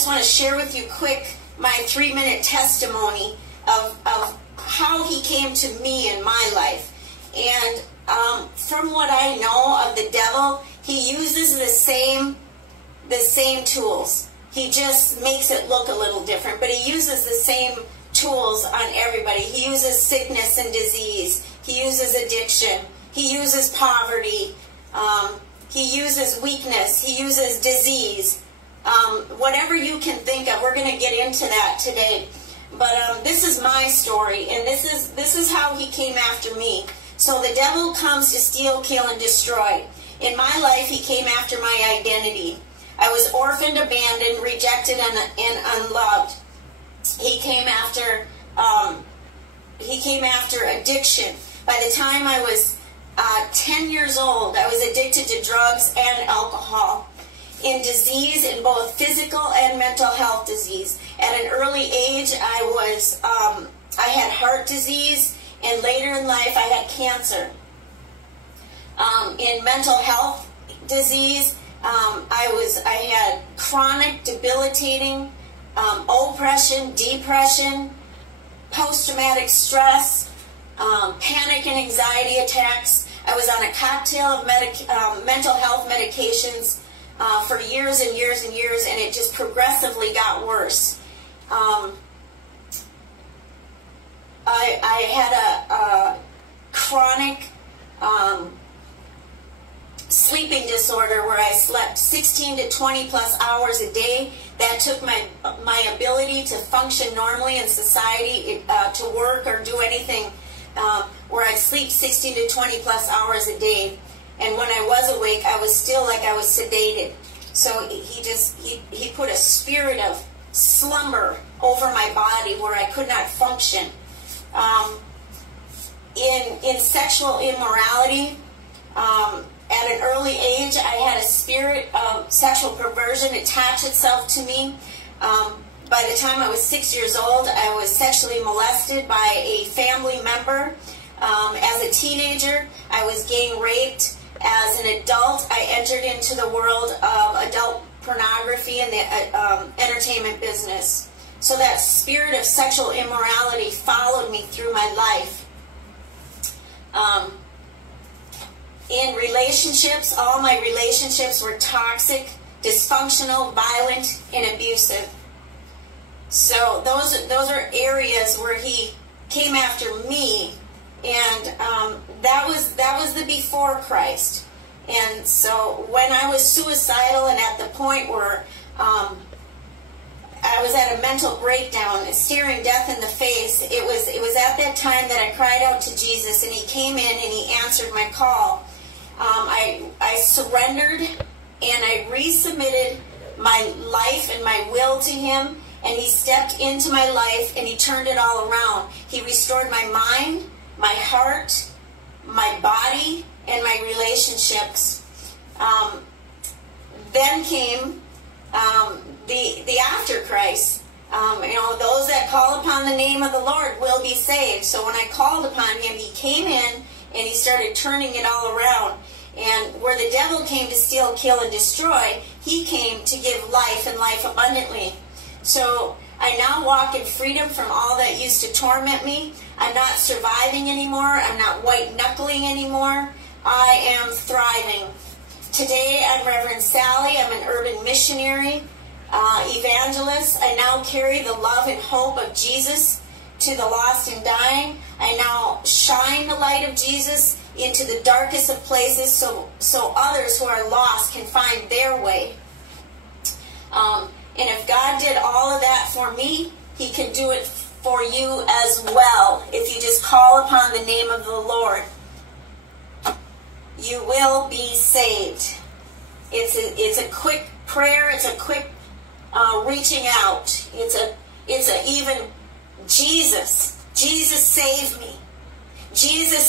just want to share with you quick my 3-minute testimony of how he came to me in my life. And from what I know of the devil, he uses the same tools. He just makes it look a little different, but he uses the same tools on everybody. He uses sickness and disease. He uses addiction. He uses poverty. He uses weakness. He uses disease. Whatever you can think of, we're going to get into that today. But this is my story, and this is how he came after me. So the devil comes to steal, kill, and destroy. In my life, he came after my identity. I was orphaned, abandoned, rejected, and unloved. He came after addiction. By the time I was 10 years old, I was addicted to drugs and alcohol. In disease, in both physical and mental health disease. At an early age, I had heart disease, and later in life, I had cancer. In mental health disease, I had chronic, debilitating oppression, depression, post-traumatic stress, panic and anxiety attacks. I was on a cocktail of mental health medications for years and years and years, and it just progressively got worse. I had a chronic sleeping disorder where I slept 16 to 20 plus hours a day. That took my ability to function normally in society, to work or do anything, where I'd sleep 16 to 20 plus hours a day. And when I was awake, I was still like I was sedated. So he put a spirit of slumber over my body where I could not function. In sexual immorality, at an early age, I had a spirit of sexual perversion attach itself to me. By the time I was 6 years old, I was sexually molested by a family member. As a teenager, I was gang raped. As an adult, I entered into the world of adult pornography and the entertainment business. So that spirit of sexual immorality followed me through my life. In relationships, all my relationships were toxic, dysfunctional, violent, and abusive. So those are areas where he came after me, and that was the before Christ. And so when I was suicidal and at the point where I was at a mental breakdown, staring death in the face, it was at that time that I cried out to Jesus, and he came in and he answered my call. I surrendered, and I resubmitted my life and my will to him, and he stepped into my life and he turned it all around. He restored my mind, my heart, my body, and my relationships. Then came the after Christ. Those that call upon the name of the Lord will be saved. So when I called upon him, he came in and he started turning it all around. And where the devil came to steal, kill, and destroy, he came to give life and life abundantly. So I now walk in freedom from all that used to torment me. I'm not surviving anymore. I'm not white-knuckling anymore. I am thriving. Today, I'm Reverend Sally. I'm an urban missionary, evangelist. I now carry the love and hope of Jesus to the lost and dying. I now shine the light of Jesus into the darkest of places so others who are lost can find their way. And if God did all of that for me, he can do it for you as well. If you just call upon the name of the Lord, you will be saved. It's a quick prayer. It's a quick reaching out. It's a even Jesus. Jesus save me. Jesus,